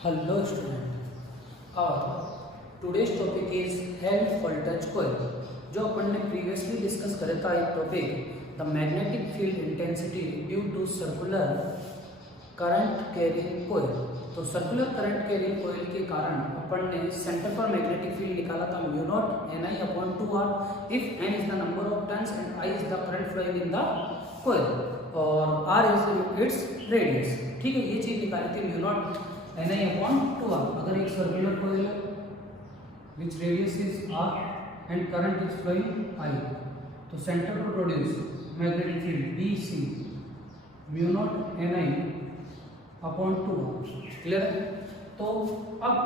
Hello student. Today's topic is Helm voltage coil. जो अपन ने previously discuss करा था एक topic the magnetic field intensity due to circular current carrying coil. तो circular current carrying कोयल के कारण अपन ने सेंटर पर मैग्नेटिक फील्ड निकाला था mu naught N I upon 2r if n is the number of turns and i is the current flowing in the coil और r is its radius. ठीक है, ये चीज निकाली थी mu naught N I upon 2r। अगर एक circular coil है which radius is r and current is flowing i, तो सेंटर पर produce magnetic field BC mu naught N I upon 2r। Clear है? तो अब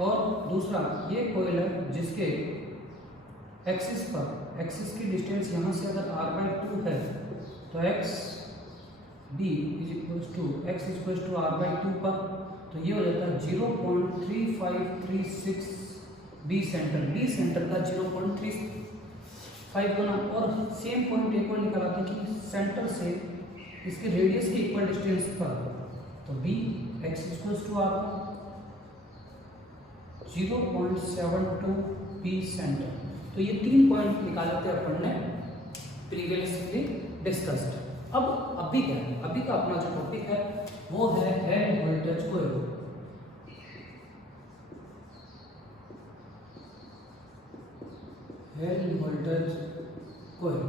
और दूसरा ये कोयल है जिसके एक्सिस की डिस्टेंस यहाँ से अगर r/2 है तो x d is equals to x equals to r/2 पर, तो ये हो जाता है 0.3536 बी सेंटर का 0.35 गुना। और सेम पॉइंट एक और निकाला था कि सेंटर से इसके रेडियस के इक्वल डिस्टेंस पर, तो B x equals to r 0.72 B centre. तो ये 3 पॉइंट निकाले थे अपन ने प्रीवियसली डिस्कस्ड। अब अभी क्या है? अभी का अपना जो टॉपिक है वो है हेल्म वोल्टेज कोयल। हेल्म वोल्टेज कोयल,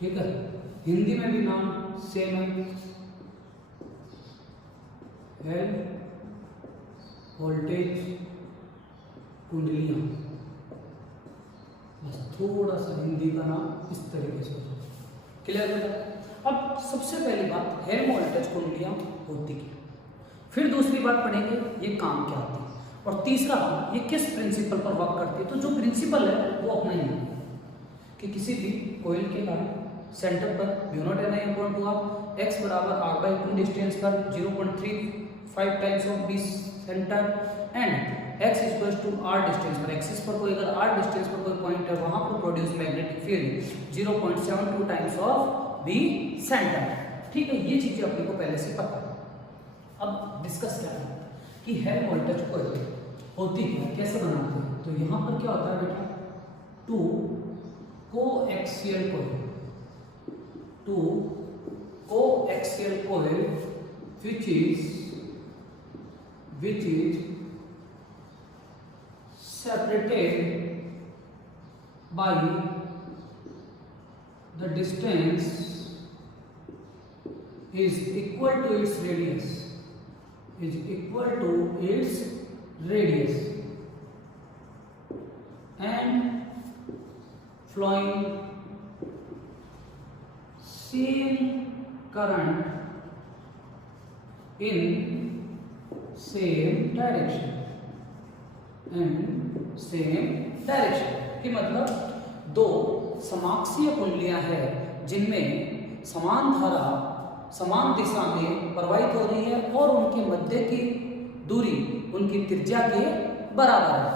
ठीक है। हिंदी में भी नाम सेम है, हेल्म वोल्टेज कुंडलियां। बस थोड़ा सा हिंदी का नाम इस तरीके से क्लियर है। अब सबसे पहली बात, हेल्म वोल्टेज कुंडलियां होती क्या, फिर दूसरी बात पढ़ेंगे ये काम क्या होती है, और तीसरा ये किस प्रिंसिपल पर वर्क करती है। तो जो प्रिंसिपल है वो अपना ही है कि किसी भी कोयल के कारण सेंटर पर mu naught N I upon 2r x बराबर r/2 डिस्टेंस पर 0.35 times of B centre and x equals to r distance पर, एक्सिस पर कोई अगर r डिस्टेंस पर कोई पॉइंट है वहां पर produce magnetic field 0.72 times of B centre. ठीक है, ये चीजें अपने को पहले से पता है। अब डिस्कस क्या है कि हेल्म वोल्टेज कोयल होती है, कैसे बनाते हैं। तो यहां पर क्या होता है बेटा, two coaxial coil which is separated by the distance is equal to its radius and flowing same current in same direction कि मतलब दो समाक्षीय कुंडलियां हैं जिनमें समान धारा समान दिशा में प्रवाहित हो रही है और उनके मध्य की दूरी उनकी त्रिज्या के बराबर है।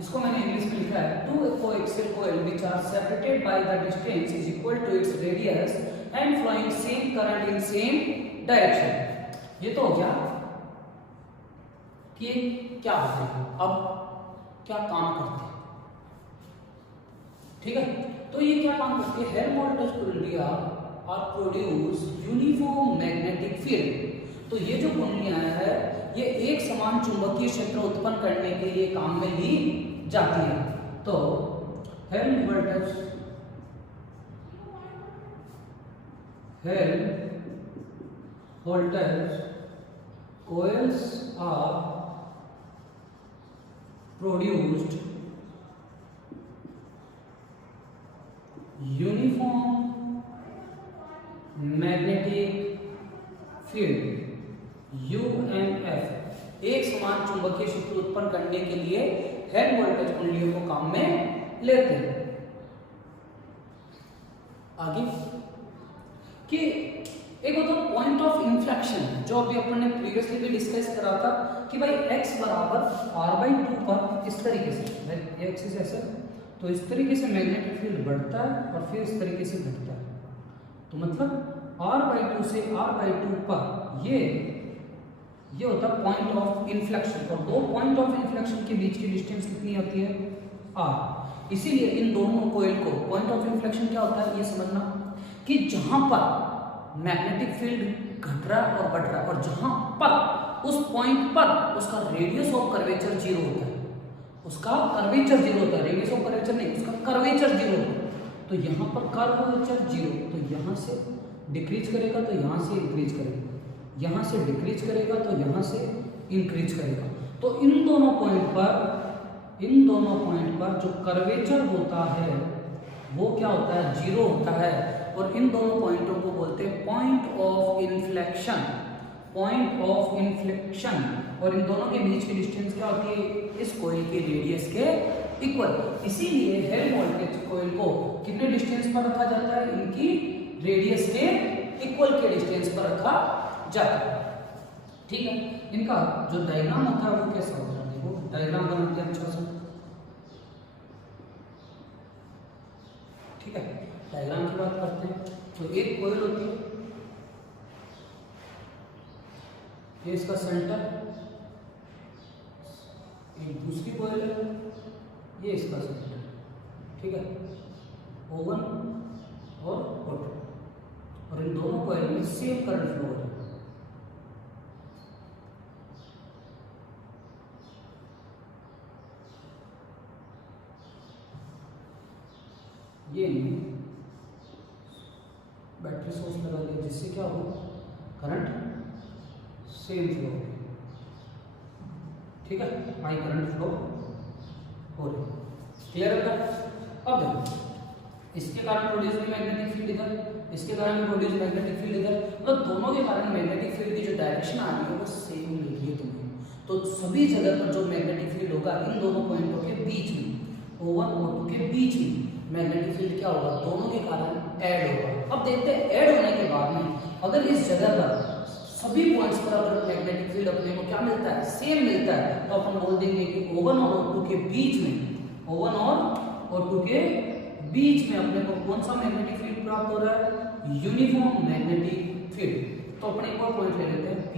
इसको मैंने इंग्लिश में लिखा है two coaxial coil which are separated by the distance is equal to its radius and flowing same current in same direction. ये तो हो गया कि क्या होते हैं, अब क्या काम करते हैं। ठीक है, तो ये क्या काम करते हैं, हेल्म वोल्टेज कुंडलियां are produce uniform magnetic field. तो ये जो कुंडलियां है ये एक समान चुंबकीय क्षेत्र उत्पन्न करने के लिए काम में ली जाती है। तो Helmholtz coils are produced uniform magnetic field UMF, एक समान चुंबकीय क्षेत्र उत्पन्न करने के लिए हेल्म वोल्टेज कुंडलियों को काम में लेते हैं। आगे कि एक होता है पॉइंट ऑफ इंफ्लेक्शन, जो अभी अपन ने प्रीवियसली भी डिस्कस करा था कि भाई x बराबर r/2 पर इस तरीके से ये एक्सिस ऐसा, तो इस तरीके से मैग्नेटिक फील्ड बढ़ता है और फिर इस तरीके से घटता है। तो मतलब r/2 से r/2 पर ये ये होता है पॉइंट ऑफ इन्फ्लेक्शन, और दो पॉइंट ऑफ इन्फ्लेक्शन के बीच की डिस्टेंस कितनी होती है, r। इसीलिए इन दोनों कॉइल को पॉइंट ऑफ इन्फ्लेक्शन क्या होता है ये समझना कि जहां पर मैग्नेटिक फील्ड घट रहा है और बढ़ रहा है, और जहां पर उस पॉइंट पर उसका रेडियस ऑफ कर्वेचर जीरो होता है, उसका कर्वेचर जीरो होता है, रेडियस ऑफ कर्वेचर नहीं, उसका कर्वेचर जीरो होता है। तो यहाँ पर कर्वेचर जीरो, तो यहाँ से डिक्रीज करेगा तो यहाँ से इंक्रीज करेगा, यहाँ से डिक्रीज करेगा तो यहाँ से इंक्रीज करेगा। तो इन दोनों पॉइंट पर जो कर्वेचर होता है वो क्या होता है, जीरो होता है। और इन दोनों पॉइंटों को बोलते हैं point of inflection, point of inflection. और इन दोनों के बीच की डिस्टेंस क्या होती है, इस कॉइल की रेडियस के इक्वल। इसीलिए हेल्महोल्ट्ज कॉइल को कितने डिस्टेंस पर रखा जाता है, इनकी रेडियस के इक्वल के डिस्टेंस पर रखा जाता है। ठीक है, इनका जो डायग्राम होता है वो कैसा होता है, देखो डायग्राम बनाते हैं अच्छा सा। ठीक है, डायग्राम की बात करते हैं तो एक कॉइल होती है, ये इसका सेंटर, एक दूसरी कॉइल है, ये इसका सेंटर। ठीक है, O1 और O2, और इन दोनों कॉइल में सेम करंट फ्लो हो रहा है। ये बैटरी सोर्स लगा दिया जिससे क्या हो, करंट सेम फ्लो हो। ठीक है, हाई करंट फ्लो हो रही है। क्लियर है? अब देखो, इसके कारण प्रोड्यूस हुई मैग्नेटिक फील्ड इधर, इसके कारण प्रोड्यूस मैग्नेटिक फील्ड इधर, मतलब दोनों के कारण मैग्नेटिक फील्ड की जो डायरेक्शन आ रही है वो सेम मिल रही है तुम्हें। तो सभी जगह पर जो मैग्नेटिक फील्ड होगा इन दोनों पॉइंटों के बीच में, O1 और O2 के बीच में मैग्नेटिक फील्ड क्या होगा, दोनों के कारण ऐड होगा। अब देखते हैं ऐड होने के बाद में अगर इस जगह पर सभी पॉइंट्स पर अगर मैग्नेटिक फील्ड अपने को क्या मिलता है, सेम मिलता है, तो अपन बोल देंगे कि O1 और O2 के बीच में, O1 और O2 के बीच में अपने को कौन सा मैग्नेटिक फील्ड प्राप्त हो रहा है, यूनिफॉर्म मैग्नेटिक फील्ड। तो अपने एक और पॉइंट ले लेते हैं P।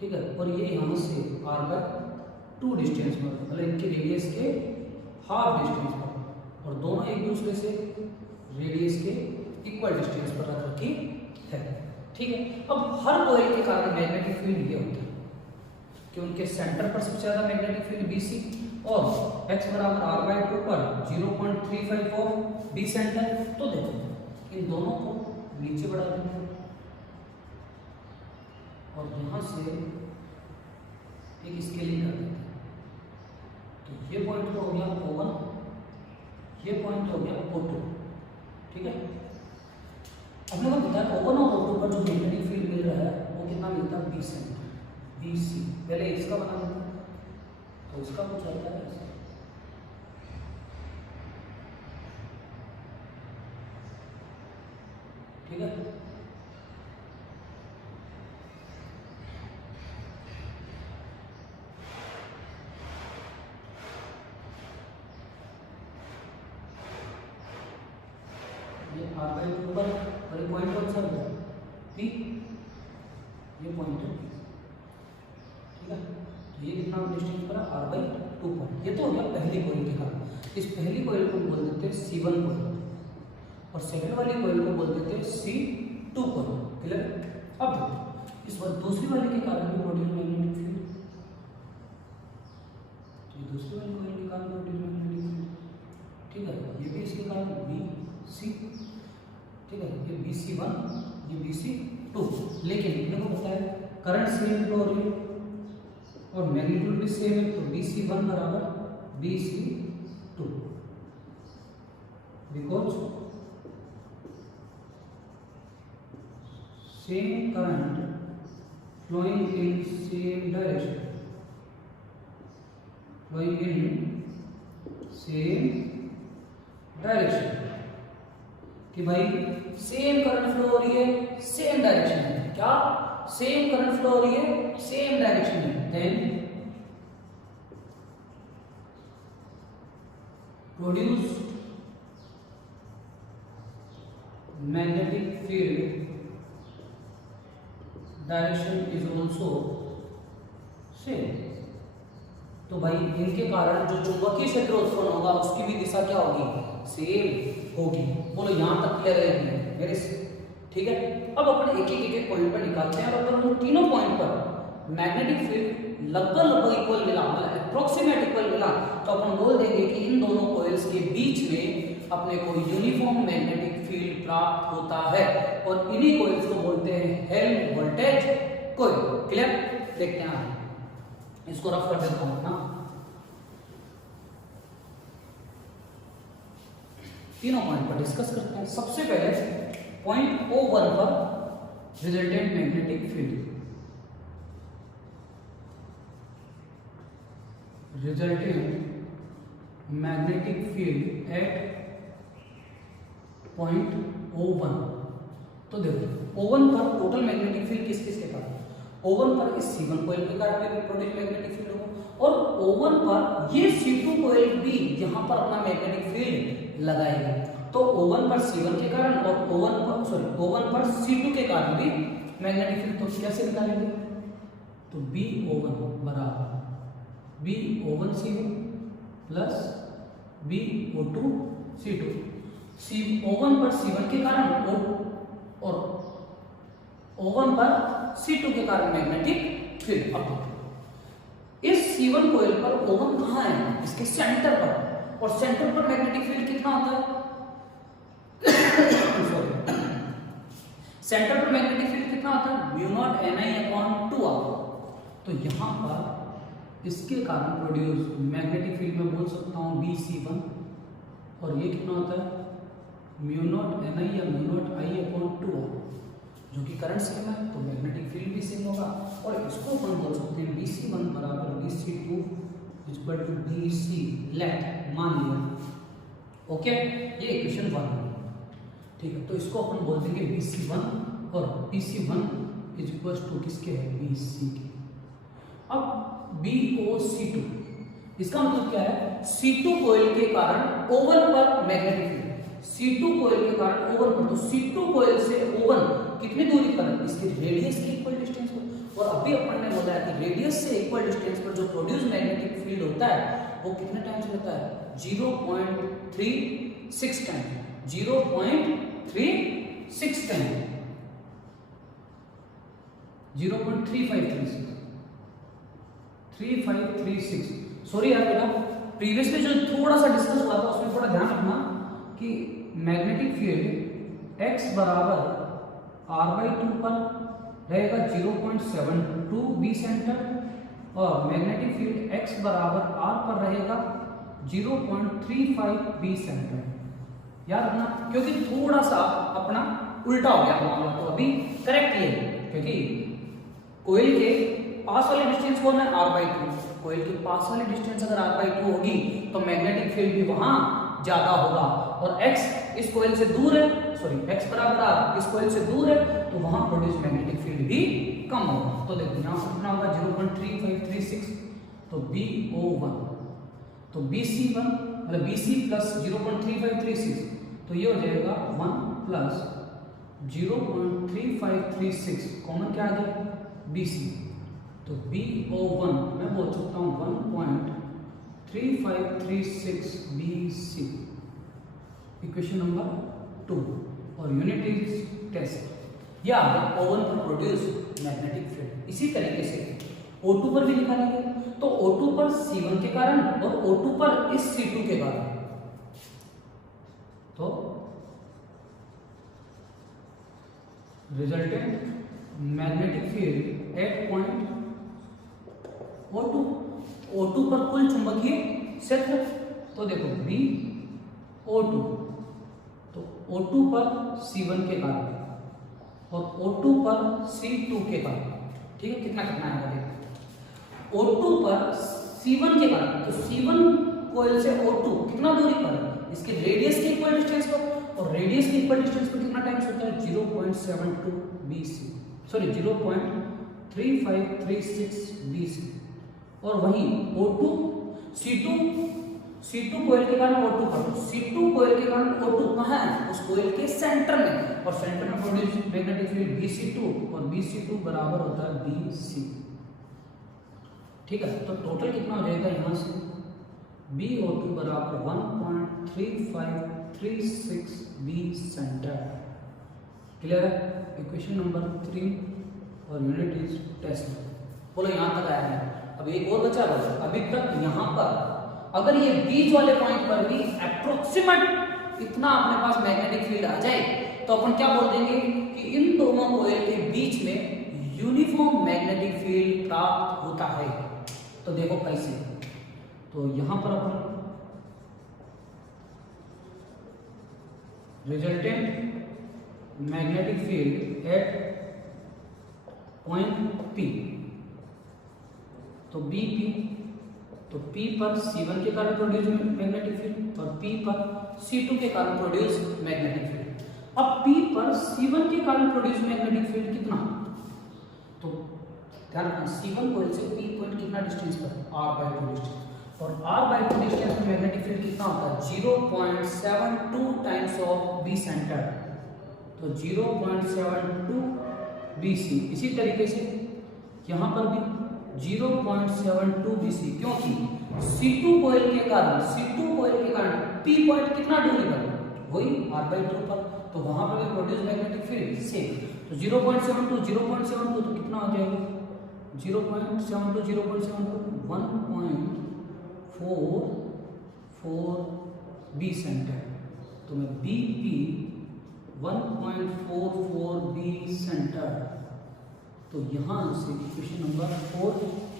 ठीक है, और ये यहाँ से r/2 डिस्टेंस पर, मतलब इनके रेडियस के हाफ डिस्टेंस पर, और दोनों एक दूसरे से रेडियस के इक्वल डिस्टेंस पर रख रखी है। ठीक है, अब हर कॉइल के कारण मैग्नेटिक फील्ड ये होता है कि उनके सेंटर पर सबसे ज्यादा मैग्नेटिक फील्ड BC, और x बराबर r/2 पर 0.35 ऑफ B सेंटर। तो देखो इन दोनों को नीचे बढ़ा देते हैं और यहां से एक स्केलिंग कर देते हैं। तो ये पॉइंट हो गया O1, ये पॉइंट हो गया O2। ठीक है, अपने को पता है O1 और O2 पर जो मैग्नेटिक फील्ड मिल रहा है वो कितना मिलता है, B सेंटर, BC। पहले इसका बना देते हैं, तो इसका कुछ आता है ऐसा। ठीक है, ये r/2 पर, और ये पॉइंट कौन सा है, P, ये पॉइंट है। ठीक है, तो ये कितना डिस्टेंस पर है, r/2 पर। ये तो हो गया पहली कॉइल के कारण। इस पहली कॉइल को बोल देते हैं C1 कॉइल, और सेकंड वाली कॉइल को बोल देते हैं C2 कॉइल। क्लियर? अब इस बार दूसरी वाली के कारण भी प्रोड्यूस मैग्नेटिक फील्ड, तो दूसरी वाली कॉइल के कारण प्रोड्यूस मैग्नेटिक फील्ड। ठीक है, ये भी इसके कारण BC। ठीक है, ये BC1, ये BC2। लेकिन देखो पता है करंट सेम फ्लो हो रही है और मैग्नीट्यूड भी सेम है, तो BC1 बराबर BC2, because same current flowing in same direction, flowing in same direction, कि भाई सेम करंट फ्लो हो रही है सेम डायरेक्शन में। क्या सेम करंट फ्लो हो रही है सेम डायरेक्शन में, then produced magnetic field direction is also same. तो भाई इनके कारण जो चुंबकीय क्षेत्र उत्पन्न होगा उसकी भी दिशा क्या होगी, सेम होगी। बोलो यहाँ तक क्लियर है मेरे से, ठीक है। अब अपन एक एक पॉइंट पर निकालते हैं और अगर उन तीनों पॉइंट पर मैग्नेटिक फील्ड लगभग इक्वल मिला, मतलब अप्रोक्सीमेट इक्वल मिला, तो अपन बोल देंगे कि इन दोनों कॉइल्स के बीच में अपने को यूनिफॉर्म मैग्नेटिक फील्ड प्राप्त होता है और इन्हीं कॉइल्स को बोलते हैं हेल्म वोल्टेज कॉइल। क्लियर? देखते हैं, इसको रफ कर देता हूं ना। तीनों पॉइंट पर डिस्कस करते हैं। सबसे पहले पॉइंट O1 पर resultant magnetic field, resultant magnetic field at point O1। तो देखो O1 पर टोटल मैग्नेटिक फील्ड किस किस के कारण, O1 पर इस C1 कॉइल के कारण भी प्रोड्यूस मैग्नेटिक फील्ड होगा और O1 पर ये C2 कॉइल भी यहां पर अपना मैग्नेटिक फील्ड लगाएगा। तो O1 पर C1 के कारण और O1 पर C2 के कारण भी मैग्नेटिक फील्ड। तो कैसे निकालेंगे, तो BO1 बराबर BO1 C1 plus BO2 C2। O1 पर C1 के कारण और O1 पर C2 के कारण मैग्नेटिक फील्ड। अब इस C1 कॉइल पर O1 कहाँ है, इसके सेंटर पर, और सेंटर पर मैग्नेटिक फील्ड कितना होता है सेंटर पर मैग्नेटिक फील्ड कितना होता है, μ0 Ni/2R। तो यहाँ पर इसके कारण प्रोड्यूस मैग्नेटिक फील्ड में बोल सकता हूँ BC1 और ये कितना होता है μ0 Ni या μ0 I/2R, जो कि करंट सेम है तो मैग्नेटिक फील्ड भी सेम होगा। और इसको अपन बोल सकते हैं BC1 बराबर BC2 equal to BC left मान लिया। ओके, ये इक्वेशन 1 है, ठीक है। तो इसको अपन बोल देंगे BC1 और BC1 इज इक्वल टू किसके है, BC के। अब BOC2, इसका मतलब क्या है, C2 कॉइल के कारण O1 पर मैग्नेटिक फील्ड, C2 कॉइल के कारण O1 पर, तो C2 कॉइल से O1 कितनी दूरी पर, इसके रेडियस के इक्वल डिस्टेंस पर। और अभी अपन ने बोला है कि रेडियस से इक्वल डिस्टेंस पर जो प्रोड्यूस मैग्नेटिक फील्ड होता है वो कितने टाइम्स होता है, 0.36 टाइम, 0.36 टाइम, 0.3536 सॉरी यार बेटा, प्रीवियसली जो थोड़ा सा डिस्कस हुआ था उसमें थोड़ा ध्यान रखना कि मैग्नेटिक फील्ड x बराबर r/2 पर रहेगा 0.72 b सेंटर और मैग्नेटिक फील्ड x बराबर r पर रहेगा 0.35 b सेंटर। याद रखना, क्योंकि थोड़ा सा अपना उल्टा हो गया मामला, तो अभी करेक्ट है, क्योंकि कोयल के पास वाली डिस्टेंस कौन है, r/2। कोयल के पास वाली डिस्टेंस अगर r/2 होगी तो मैग्नेटिक फील्ड भी वहां ज्यादा होगा, और x इस कोयल से दूर है, सॉरी x बराबर r इस कोयल से दूर है, तो वहां प्रोड्यूस मैग्नेटिक फील्ड भी कम होगा। तो देखो यहां से कितना होगा 0.3536, तो BO1, तो BC1 मतलब BC प्लस 0.3536, तो ये हो जाएगा 1 प्लस 0.3536 कॉमन क्या आ गया BC, तो BO1 मैं बोल सकता हूँ 1.3536 BC, इक्वेशन नंबर 2, और यूनिट इज टेस्ट। या O1 पर प्रोड्यूस मैग्नेटिक फील्ड। इसी तरीके से O2 पर भी निकालेंगे, तो O2 पर C1 के कारण और O2 पर इस C2 के कारण, तो resultant magnetic field at point O2 पर कुल चुंबकीय क्षेत्र, तो देखो BO2, तो O2 पर C1 के कारण और O2 पर C2 के कारण, ठीक है। कितना है देखो, O2 पर C1 के कारण, तो C1 कॉइल से O2 कितना दूरी पर है, इसके रेडियस के इक्वल डिस्टेंस पर, और रेडियस के इक्वल डिस्टेंस पर कितना टाइम्स होता है 0.72 BC, सॉरी 0.3536 BC। और वहीं O2 C2 कॉइल के कारण O2 पर, C2 कॉइल के कारण O2 कहाँ है, उस कोयल के सेंटर में, और सेंटर में प्रोड्यूस मैग्नेटिक फील्ड Bc2, और Bc2 बराबर होता है Bc। ठीक है, तो टोटल कितना हो जाएगा यहाँ से, BO2 बराबर 1.3536 B सेंटर। क्लियर है? इक्वेशन नंबर 3 और यूनिट इज टेस्ला। बोलो यहाँ तक आया है। अब एक और बचा बोलो, अभी तक यहाँ पर अगर ये बीच वाले पॉइंट पर भी अप्रोक्सीमेट इतना अपने पास मैग्नेटिक फील्ड आ जाए तो अपन क्या बोल देंगे कि इन दोनों कॉइल के बीच में यूनिफॉर्म मैग्नेटिक फील्ड प्राप्त होता है। तो देखो कैसे, तो यहां पर अपन resultant magnetic field at point P, तो BP, तो P पर C1 के कारण प्रोड्यूस मैग्नेटिक फील्ड और P पर C2 के कारण प्रोड्यूस मैग्नेटिक फील्ड। अब P पर C1 के कारण प्रोड्यूस मैग्नेटिक फील्ड कितना, तो ध्यान रखना C1 कॉइल से P पॉइंट कितना डिस्टेंस पर, r/2 डिस्टेंस, और r/2 डिस्टेंस में मैग्नेटिक फील्ड कितना होता है 0.72 टाइम्स ऑफ B सेंटर, तो 0.72 BC। इसी तरीके से यहाँ पर भी 0.72 BC, क्योंकि C2 कॉइल के कारण P पॉइंट कितना दूरी पर, वही r/2 पर, तो वहां पर भी प्रोड्यूस मैग्नेटिक फील्ड सेम। तो 0.72 तो कितना हो जाएगा 0.72 1.44 B सेंटर, तो मैं BP 1.44 B सेंटर। तो यहाँ से इक्वेशन नंबर 4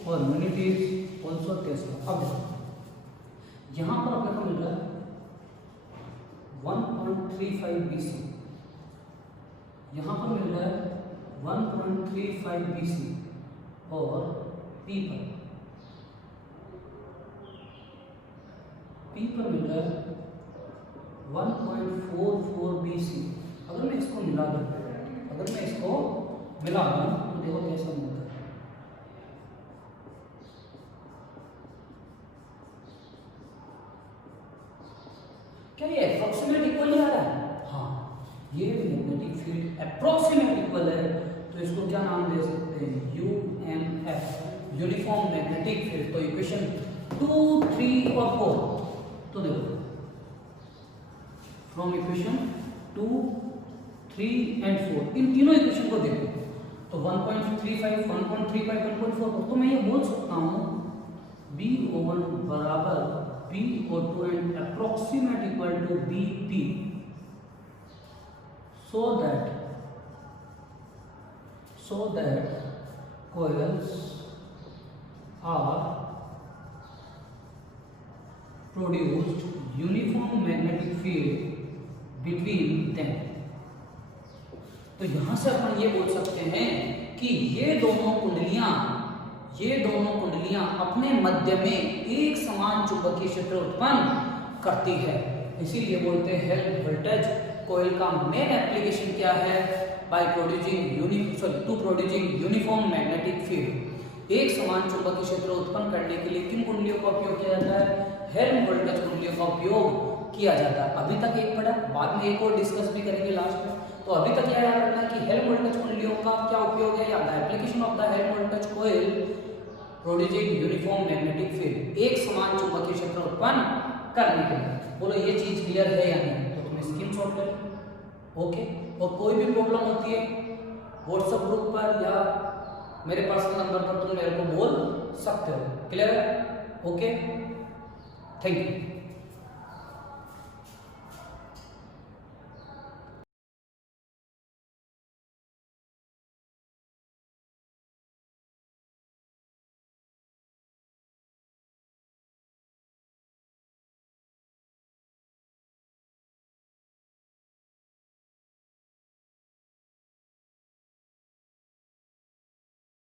और यूनिट इज ऑल्सो टेस्ला। अब देखो यहाँ पर अपने को मिल रहा है 1.35 BC, यहाँ पर मिल रहा है 1.35 BC, और P पर मिल रहा है 1.44 BC। अगर मैं इसको मिला दूं तो देखो कैसा मिलता है। क्या ये अप्रोक्सीमेट इक्वल आ रहा है? हाँ, ये मैग्नेटिक फील्ड अप्रोक्सीमेट इक्वल है, तो इसको क्या नाम दे सकते हैं UMF, यूनिफॉर्म मैग्नेटिक फील्ड। तो इक्वेशन 2, 3 और 4, तो देखो फ्रॉम इक्वेशन 2, 3 एंड 4 इन तीनों इक्वेशन को देखो, तो 1.35, 1.4, तो मैं ये बोल सकता हूँ BO1 बराबर BO2 and approximate equal to BP, so that coils are produced uniform magnetic field between them। तो यहां से अपन ये बोल सकते हैं कि ये दोनों कुंडलियां अपने मध्य में एक समान चुंबकीय क्षेत्र उत्पन्न करती है, इसीलिए बोलते हैं हेल्महोल्ट्ज कॉइल का मेन एप्लीकेशन क्या है, by producing uniform magnetic field. एक समान चुंबकीय क्षेत्र उत्पन्न करने के लिए किन कुंडलियों का उपयोग किया जाता है, हेल्महोल्ट्ज कुंडलियों का उपयोग किया जाता है। अभी तक एक पढ़ा, बाद में एक और डिस्कस भी करेंगे लास्ट में। तो अभी तक यह याद रखना कि हेल्महोल्ट्ज कुंडलियों का क्या उपयोग है, या the application of the Helmholtz coil producing uniform magnetic field, एक समान चुंबकीय क्षेत्र उत्पन्न करने के लिए। बोलो ये चीज क्लियर है या नहीं, तो तुम स्क्रीनशॉट ले लो। ओके, और कोई भी प्रॉब्लम होती है व्हाट्सएप ग्रुप पर या मेरे पर्सनल नंबर पर तुम मेरे को बोल सकते हो। क्लियर है? Okay, thank you.